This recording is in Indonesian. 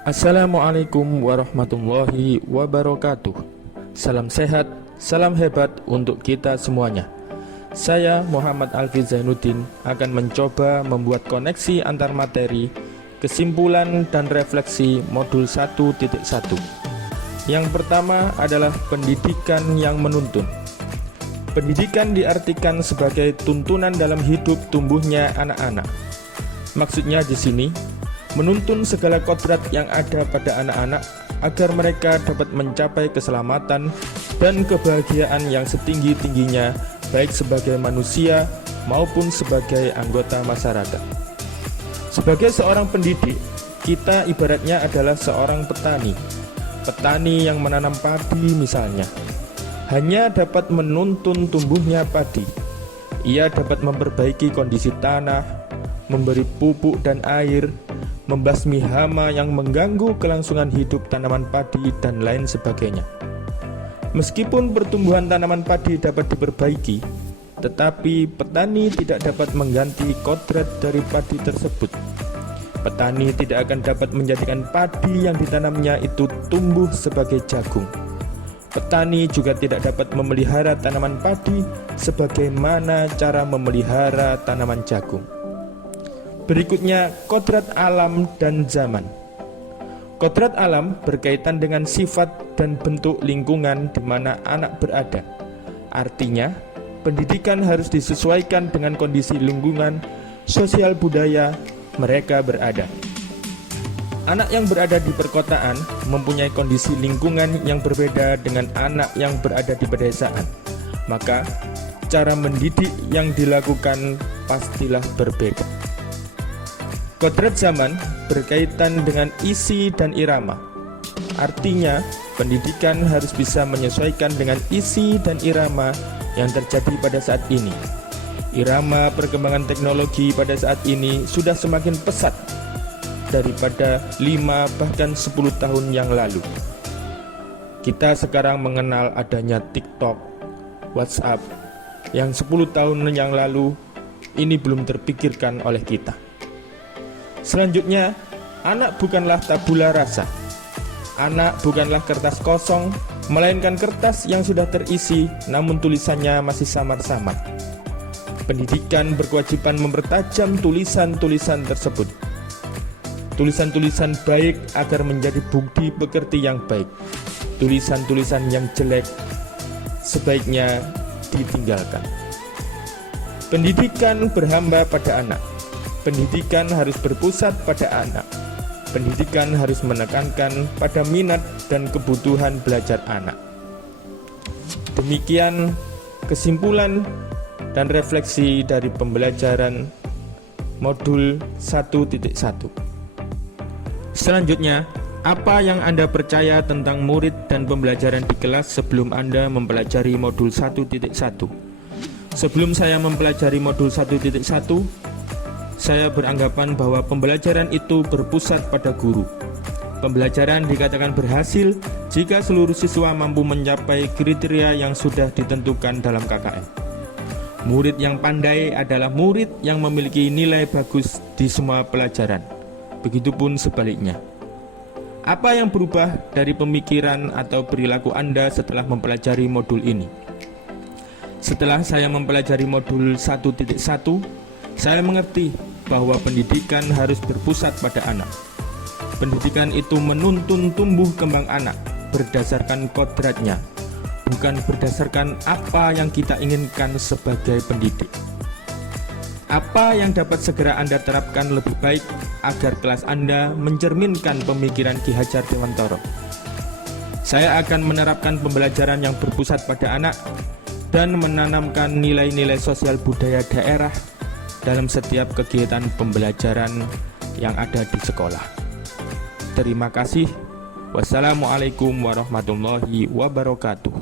Assalamualaikum warahmatullahi wabarakatuh. Salam sehat, salam hebat untuk kita semuanya. Saya Muhammad Alfi Zainuddin akan mencoba membuat koneksi antar materi, kesimpulan dan refleksi modul 1.1. Yang pertama adalah pendidikan yang menuntun. Pendidikan diartikan sebagai tuntunan dalam hidup tumbuhnya anak-anak. Maksudnya di sini menuntun segala kodrat yang ada pada anak-anak agar mereka dapat mencapai keselamatan dan kebahagiaan yang setinggi-tingginya, baik sebagai manusia maupun sebagai anggota masyarakat. Sebagai seorang pendidik, kita ibaratnya adalah seorang petani. Petani yang menanam padi misalnya, hanya dapat menuntun tumbuhnya padi. Ia dapat memperbaiki kondisi tanah, memberi pupuk dan air, membasmi hama yang mengganggu kelangsungan hidup tanaman padi, dan lain sebagainya. Meskipun pertumbuhan tanaman padi dapat diperbaiki, tetapi petani tidak dapat mengganti kodrat dari padi tersebut. Petani tidak akan dapat menjadikan padi yang ditanamnya itu tumbuh sebagai jagung. Petani juga tidak dapat memelihara tanaman padi sebagaimana cara memelihara tanaman jagung. Berikutnya, kodrat alam dan zaman. Kodrat alam berkaitan dengan sifat dan bentuk lingkungan di mana anak berada. Artinya, pendidikan harus disesuaikan dengan kondisi lingkungan, sosial budaya mereka berada. Anak yang berada di perkotaan mempunyai kondisi lingkungan yang berbeda dengan anak yang berada di pedesaan. Maka, cara mendidik yang dilakukan pastilah berbeda. Kodrat zaman berkaitan dengan isi dan irama. Artinya, pendidikan harus bisa menyesuaikan dengan isi dan irama yang terjadi pada saat ini. Irama perkembangan teknologi pada saat ini sudah semakin pesat daripada 5 bahkan 10 tahun yang lalu. Kita sekarang mengenal adanya TikTok, WhatsApp, yang 10 tahun yang lalu ini belum terpikirkan oleh kita. Selanjutnya, anak bukanlah tabula rasa. Anak bukanlah kertas kosong, melainkan kertas yang sudah terisi namun tulisannya masih samar-samar. Pendidikan berkewajiban mempertajam tulisan-tulisan tersebut. Tulisan-tulisan baik agar menjadi bukti pekerti yang baik. Tulisan-tulisan yang jelek sebaiknya ditinggalkan. Pendidikan berhamba pada anak. Pendidikan harus berpusat pada anak. Pendidikan harus menekankan pada minat dan kebutuhan belajar anak. Demikian kesimpulan dan refleksi dari pembelajaran modul 1.1. Selanjutnya, apa yang Anda percaya tentang murid dan pembelajaran di kelas sebelum Anda mempelajari modul 1.1? Sebelum saya mempelajari modul 1.1, saya beranggapan bahwa pembelajaran itu berpusat pada guru. Pembelajaran dikatakan berhasil jika seluruh siswa mampu mencapai kriteria yang sudah ditentukan dalam KKM. Murid yang pandai adalah murid yang memiliki nilai bagus di semua pelajaran. Begitupun sebaliknya. Apa yang berubah dari pemikiran atau perilaku Anda setelah mempelajari modul ini? Setelah saya mempelajari modul 1.1, saya mengerti bahwa pendidikan harus berpusat pada anak. Pendidikan itu menuntun tumbuh kembang anak berdasarkan kodratnya, bukan berdasarkan apa yang kita inginkan sebagai pendidik. Apa yang dapat segera Anda terapkan lebih baik agar kelas Anda mencerminkan pemikiran Ki Hajar Dewantara? Saya akan menerapkan pembelajaran yang berpusat pada anak dan menanamkan nilai-nilai sosial budaya daerah dalam setiap kegiatan pembelajaran yang ada di sekolah. Terima kasih. Wassalamualaikum warahmatullahi wabarakatuh.